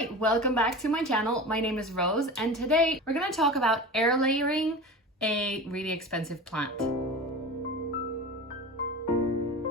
Hi, welcome back to my channel. My name is Rose, and today we're going to talk about air layering a really expensive plant.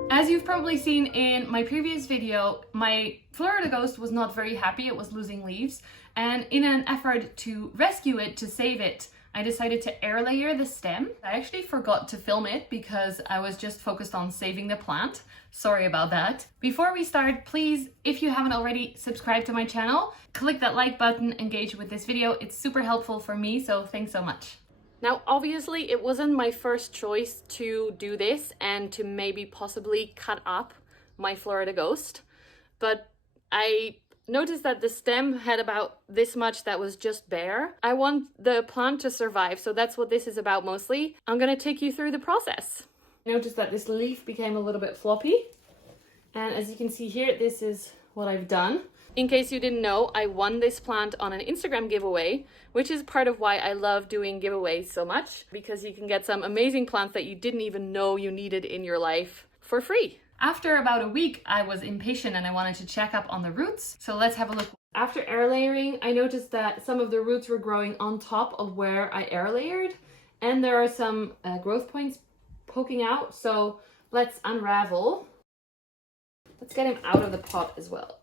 As you've probably seen in my previous video, my Florida ghost was not very happy. It was losing leaves, and in an effort to rescue it, to save it, I decided to air layer the stem. I actually forgot to film it because I was just focused on saving the plant. Sorry about that. Before we start, please, if you haven't already, subscribe to my channel, click that like button, engage with this video. It's super helpful for me, so thanks so much. Now, obviously, it wasn't my first choice to do this and to maybe possibly cut up my Florida ghost, but I noticed that the stem had about this much that was just bare. I want the plant to survive, so that's what this is about mostly. I'm gonna take you through the process. Notice that this leaf became a little bit floppy, and as you can see here, this is what I've done. In case you didn't know, I won this plant on an Instagram giveaway, which is part of why I love doing giveaways so much, because you can get some amazing plants that you didn't even know you needed in your life for free. After about a week, I was impatient and I wanted to check up on the roots. So let's have a look. After air layering, I noticed that some of the roots were growing on top of where I air layered, and there are some growth points poking out. So let's unravel. Let's get him out of the pot as well.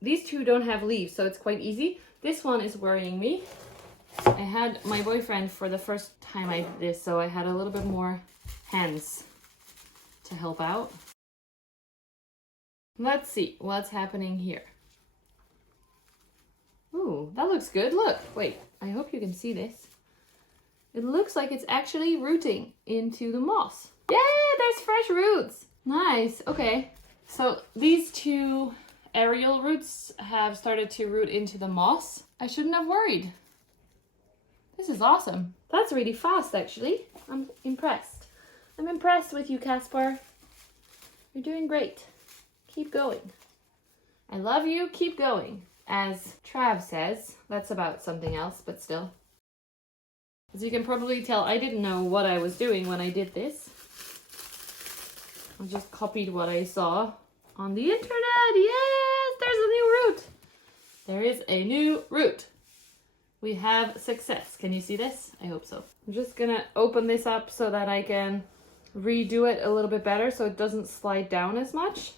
These two don't have leaves, so it's quite easy. This one is worrying me. I had my boyfriend for the first time I did this, so I had a little bit more hands to help out. Let's see what's happening here. Ooh, that looks good. Look, wait, I hope you can see this. It looks like it's actually rooting into the moss. Yeah, there's fresh roots. Nice, okay. So these two aerial roots have started to root into the moss. I shouldn't have worried. This is awesome. That's really fast, actually. I'm impressed. I'm impressed with you, Caspar. You're doing great. Keep going. I love you. Keep going. As Trav says, that's about something else, but still. As you can probably tell, I didn't know what I was doing when I did this. I just copied what I saw on the internet. Yes, there's a new root. There is a new root. We have success. Can you see this? I hope so. I'm just gonna open this up so that I can redo it a little bit better so it doesn't slide down as much.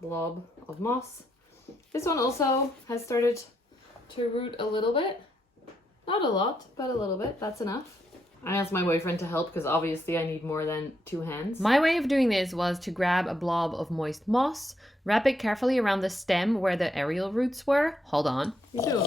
Blob of moss. This one also has started to root a little bit. Not a lot, but a little bit. That's enough. I asked my boyfriend to help because obviously I need more than 2 hands. My way of doing this was to grab a blob of moist moss, wrap it carefully around the stem where the aerial roots were. Hold on. You do.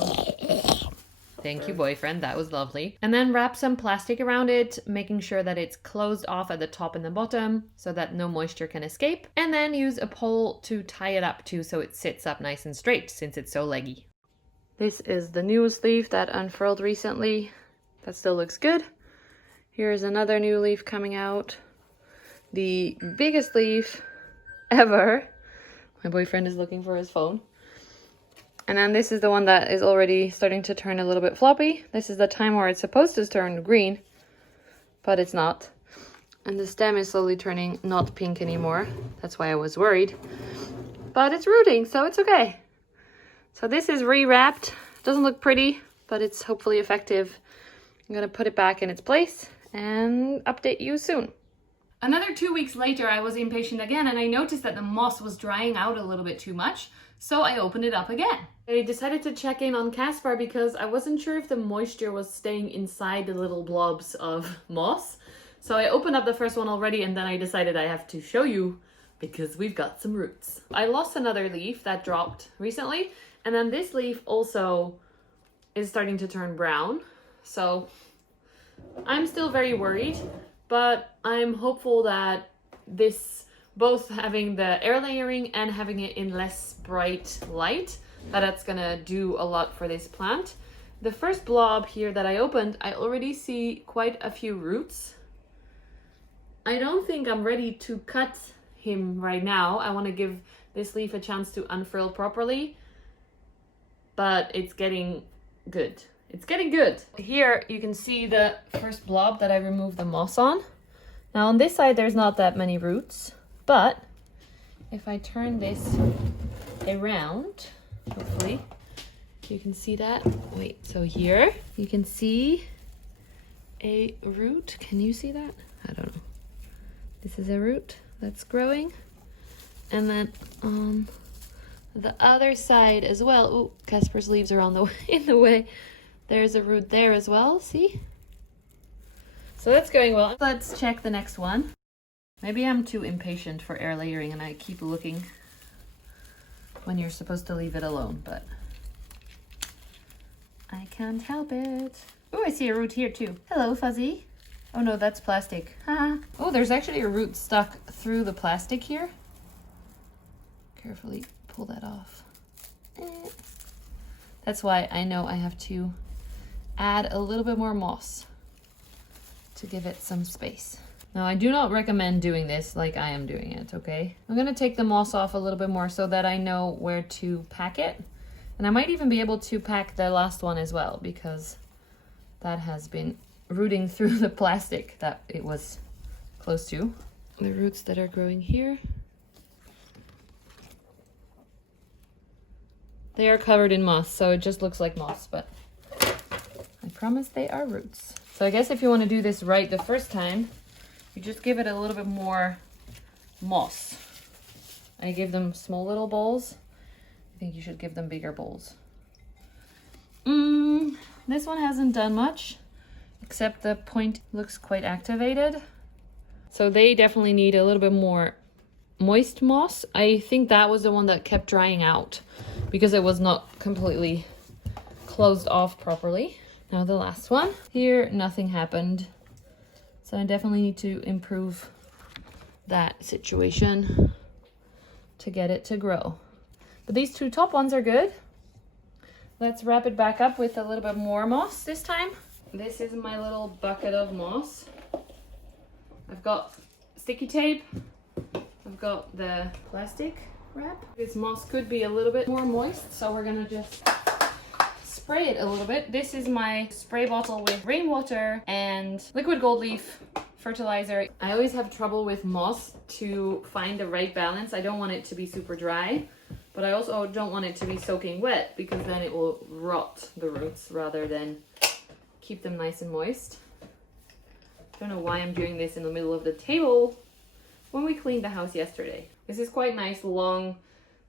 Thank you, boyfriend. That was lovely. And then wrap some plastic around it, making sure that it's closed off at the top and the bottom so that no moisture can escape. And then use a pole to tie it up to so it sits up nice and straight since it's so leggy. This is the newest leaf that unfurled recently. That still looks good. Here's another new leaf coming out. The biggest leaf ever. My boyfriend is looking for his phone. And then this is the one that is already starting to turn a little bit floppy. This is the time where it's supposed to turn green, but it's not. And the stem is slowly turning not pink anymore. That's why I was worried. But it's rooting, so it's okay. So this is rewrapped. Doesn't look pretty, but it's hopefully effective. I'm gonna put it back in its place and update you soon. Another 2 weeks later, I was impatient again and I noticed that the moss was drying out a little bit too much, so I opened it up again. I decided to check in on Caspar because I wasn't sure if the moisture was staying inside the little blobs of moss. So I opened up the first one already and then I decided I have to show you because we've got some roots. I lost another leaf that dropped recently, and then this leaf also is starting to turn brown. So I'm still very worried, but I'm hopeful that this, both having the air layering and having it in less bright light, that's gonna do a lot for this plant. The first blob here that I opened, I already see quite a few roots. I don't think I'm ready to cut him right now. I want to give this leaf a chance to unfurl properly, but it's getting good. It's getting good. Here you can see the first blob that I removed the moss on. Now on this side there's not that many roots, but if I turn this around, hopefully you can see that. Wait, so here you can see a root. Can you see that? I don't know. This is a root that's growing. And then on the other side as well. Oh, Caspar's leaves are on the in the way. There's a root there as well, see? So that's going well. Let's check the next one. Maybe I'm too impatient for air layering and I keep looking when you're supposed to leave it alone, but I can't help it. Oh, I see a root here too. Hello, Fuzzy. Oh no, that's plastic. Haha. Oh, there's actually a root stuck through the plastic here. Carefully pull that off. That's why I know I have to add a little bit more moss to give it some space. Now, I do not recommend doing this like I am doing it, okay? I'm gonna take the moss off a little bit more so that I know where to pack it. And I might even be able to pack the last one as well because that has been rooting through the plastic that it was close to. The roots that are growing here, they are covered in moss, so it just looks like moss, but I promise they are roots. So I guess if you want to do this right the first time, you just give it a little bit more moss. I give them small little bowls. I think you should give them bigger bowls. This one hasn't done much, except the point looks quite activated. So they definitely need a little bit more moist moss. I think that was the one that kept drying out because it was not completely closed off properly. Now the last one. Here, nothing happened. So I definitely need to improve that situation to get it to grow. But these two top ones are good. Let's wrap it back up with a little bit more moss this time. This is my little bucket of moss. I've got sticky tape. I've got the plastic wrap. This moss could be a little bit more moist, so we're gonna just spray it a little bit. This is my spray bottle with rainwater and liquid gold leaf fertilizer. I always have trouble with moss to find the right balance. I don't want it to be super dry, but I also don't want it to be soaking wet because then it will rot the roots rather than keep them nice and moist. Don't know why I'm doing this in the middle of the table when we cleaned the house yesterday. This is quite nice long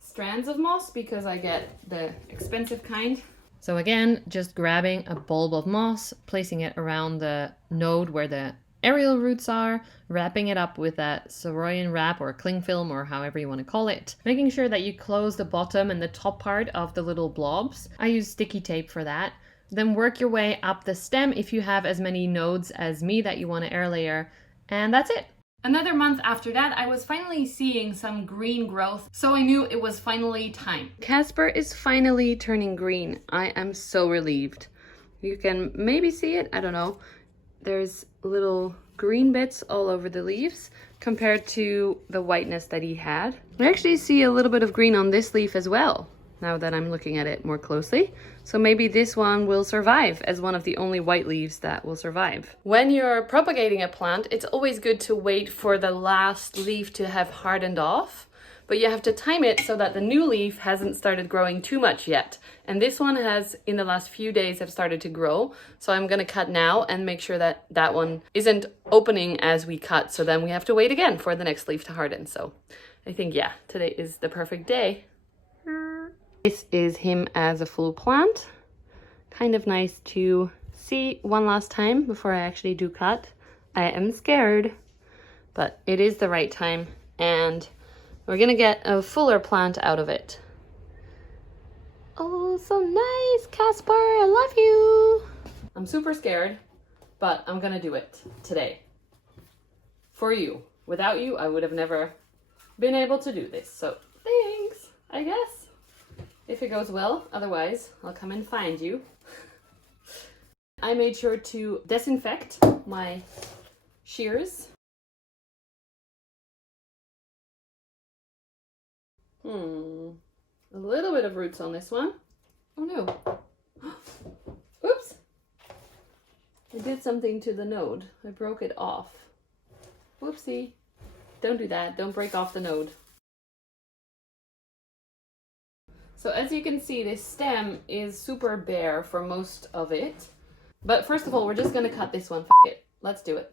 strands of moss because I get the expensive kind. So again, just grabbing a bulb of moss, placing it around the node where the aerial roots are, wrapping it up with that Saroyan wrap or cling film or however you want to call it. Making sure that you close the bottom and the top part of the little blobs. I use sticky tape for that. Then work your way up the stem if you have as many nodes as me that you want to air layer. And that's it. Another month after that, I was finally seeing some green growth, so I knew it was finally time. Caspar is finally turning green. I am so relieved. You can maybe see it, I don't know. There's little green bits all over the leaves compared to the whiteness that he had. I actually see a little bit of green on this leaf as well, now that I'm looking at it more closely. So maybe this one will survive as one of the only white leaves that will survive. When you're propagating a plant, it's always good to wait for the last leaf to have hardened off, but you have to time it so that the new leaf hasn't started growing too much yet. And this one has, in the last few days, have started to grow. So I'm gonna cut now and make sure that that one isn't opening as we cut. So then we have to wait again for the next leaf to harden. So I think, yeah, today is the perfect day. This is him as a full plant. Kind of nice to see one last time before I actually do cut. I am scared, but it is the right time and we're gonna get a fuller plant out of it. Oh, so nice, Caspar, I love you. I'm super scared, but I'm gonna do it today. For you. Without you, I would have never been able to do this. So thanks, I guess. If it goes well, otherwise I'll come and find you. I made sure to disinfect my shears. A little bit of roots on this one. Oh no. Oops. I did something to the node. I broke it off. Whoopsie. Don't do that. Don't break off the node. So as you can see, this stem is super bare for most of it. But first of all, we're just gonna cut this one. F it. Let's do it.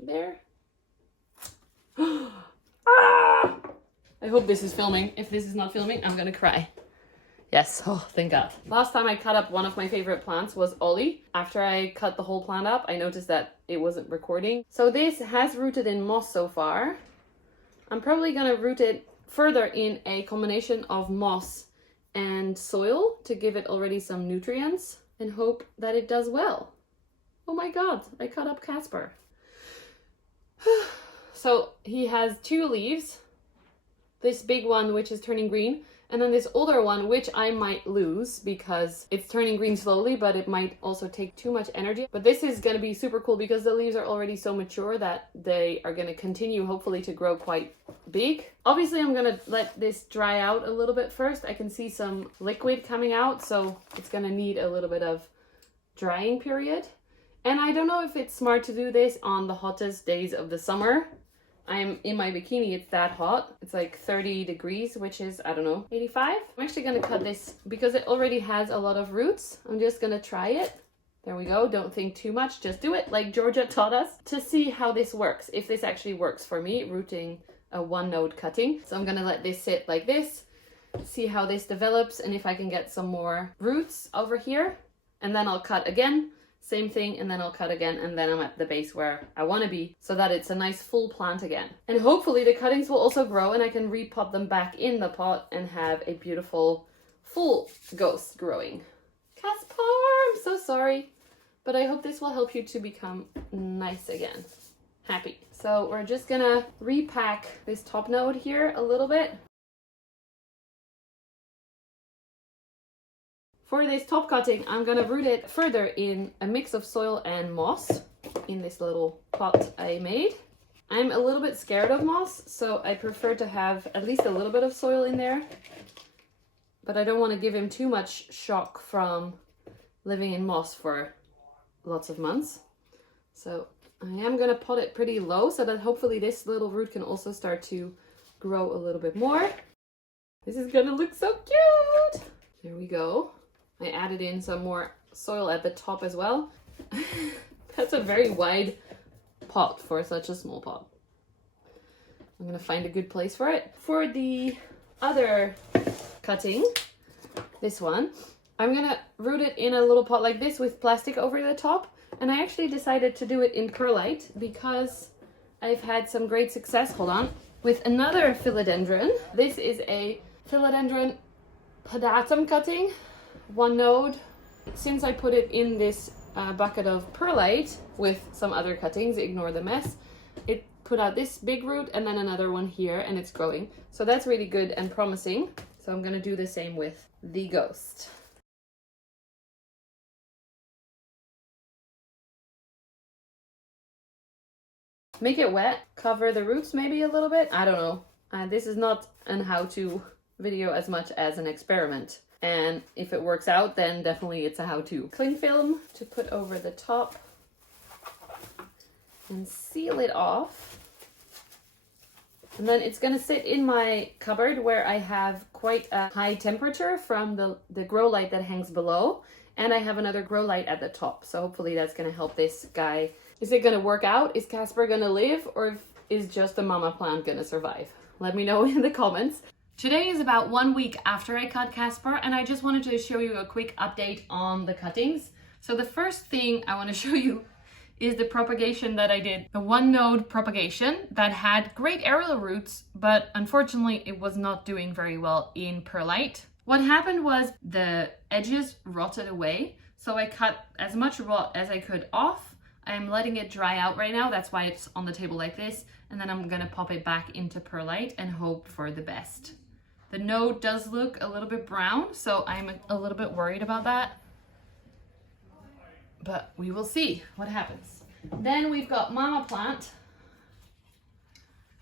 There. Ah! I hope this is filming. If this is not filming, I'm gonna cry. Yes, oh, thank God. Last time I cut up one of my favorite plants was Ollie. After I cut the whole plant up, I noticed that it wasn't recording. So this has rooted in moss so far. I'm probably gonna root it further in a combination of moss and soil to give it already some nutrients and hope that it does well. Oh my God, I cut up Caspar. So he has 2 leaves. This big one, which is turning green, and then this older one, which I might lose because it's turning green slowly, but it might also take too much energy. But this is going to be super cool because the leaves are already so mature that they are going to continue, hopefully, to grow quite big. Obviously, I'm going to let this dry out a little bit first. I can see some liquid coming out, so it's going to need a little bit of drying period. And I don't know if it's smart to do this on the hottest days of the summer. I'm in my bikini, it's that hot. It's like 30 degrees, which is, I don't know, 85. I'm actually gonna cut this because it already has a lot of roots. I'm just gonna try it. There we go, don't think too much, just do it like Georgia taught us to see how this works. If this actually works for me, rooting a 1-node cutting. So I'm gonna let this sit like this, see how this develops and if I can get some more roots over here. And then I'll cut again. Same thing, and then I'll cut again, and then I'm at the base where I want to be so that it's a nice full plant again. And hopefully the cuttings will also grow and I can repot them back in the pot and have a beautiful full ghost growing. Caspar, I'm so sorry, but I hope this will help you to become nice again. Happy. So we're just gonna repack this top node here a little bit. For this top cutting, I'm gonna root it further in a mix of soil and moss in this little pot I made. I'm a little bit scared of moss, so I prefer to have at least a little bit of soil in there. But I don't want to give him too much shock from living in moss for lots of months. So I am gonna pot it pretty low so that hopefully this little root can also start to grow a little bit more. This is gonna look so cute! There we go. I added in some more soil at the top as well. That's a very wide pot for such a small pot. I'm gonna find a good place for it. For the other cutting, this one, I'm gonna root it in a little pot like this with plastic over the top. And I actually decided to do it in perlite because I've had some great success, hold on, with another philodendron. This is a philodendron pedatum cutting. 1 node. Since I put it in this bucket of perlite with some other cuttings, ignore the mess, it put out this big root and then another one here and it's growing. So that's really good and promising. So I'm gonna do the same with the ghost. Make it wet, cover the roots maybe a little bit, I don't know. This is not an how-to video as much as an experiment. And if it works out, then definitely it's a how-to. Cling film to put over the top and seal it off. And then it's gonna sit in my cupboard where I have quite a high temperature from the grow light that hangs below. And I have another grow light at the top. So hopefully that's gonna help this guy. Is it gonna work out? Is Caspar gonna live? Or is just the mama plant gonna survive? Let me know in the comments. Today is about 1 week after I cut Caspar, and I just wanted to show you a quick update on the cuttings. So the first thing I want to show you is the propagation that I did. The 1-node propagation that had great aerial roots, but unfortunately it was not doing very well in perlite. What happened was the edges rotted away, so I cut as much rot as I could off. I'm letting it dry out right now, that's why it's on the table like this, and then I'm gonna pop it back into perlite and hope for the best. The node does look a little bit brown, so I'm a little bit worried about that. But we will see what happens. Then we've got mama plant.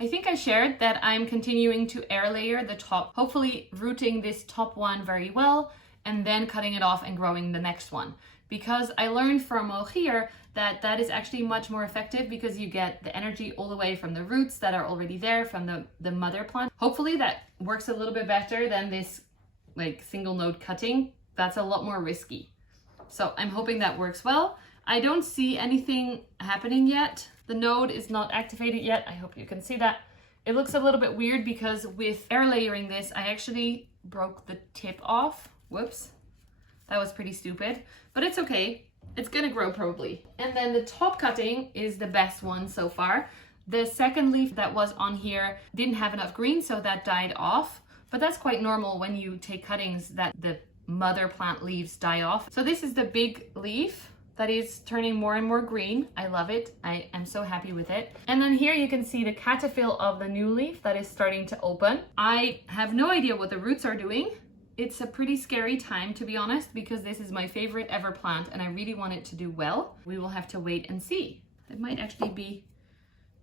I think I shared that I'm continuing to air layer the top, hopefully rooting this top one very well, and then cutting it off and growing the next one. because I learned from here that that is actually much more effective because you get the energy all the way from the roots that are already there from the mother plant. Hopefully that works a little bit better than this like single node cutting. That's a lot more risky. So I'm hoping that works well. I don't see anything happening yet. The node is not activated yet. I hope you can see that. It looks a little bit weird because with air layering this, I actually broke the tip off. Whoops. That was pretty stupid, but it's okay. It's gonna grow probably. And then the top cutting is the best one so far. The second leaf that was on here didn't have enough green, so that died off. But that's quite normal when you take cuttings that the mother plant leaves die off. So this is the big leaf that is turning more and more green. I love it. I am so happy with it. And then here you can see the cataphyll of the new leaf that is starting to open. I have no idea what the roots are doing. It's a pretty scary time, to be honest, because this is my favorite ever plant and I really want it to do well. We will have to wait and see. It might actually be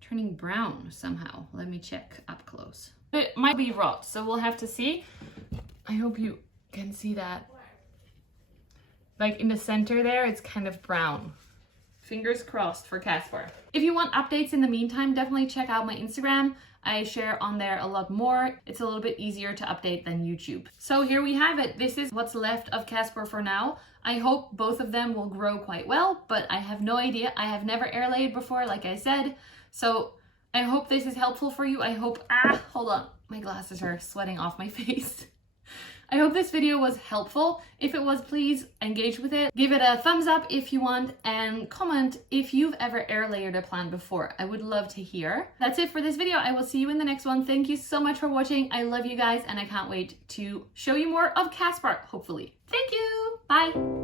turning brown somehow. Let me check up close. It might be rot, so we'll have to see. I hope you can see that. Like in the center there, it's kind of brown. Fingers crossed for Caspar. If you want updates in the meantime, definitely check out my Instagram. I share on there a lot more. It's a little bit easier to update than YouTube. So here we have it. This is what's left of Caspar for now. I hope both of them will grow quite well, but I have no idea. I have never air laid before, like I said. So I hope this is helpful for you. I hope, hold on. My glasses are sweating off my face. I hope this video was helpful. If it was, please engage with it. Give it a thumbs up if you want and comment if you've ever air layered a plant before. I would love to hear. That's it for this video. I will see you in the next one. Thank you so much for watching. I love you guys and I can't wait to show you more of Caspar, hopefully. Thank you. Bye.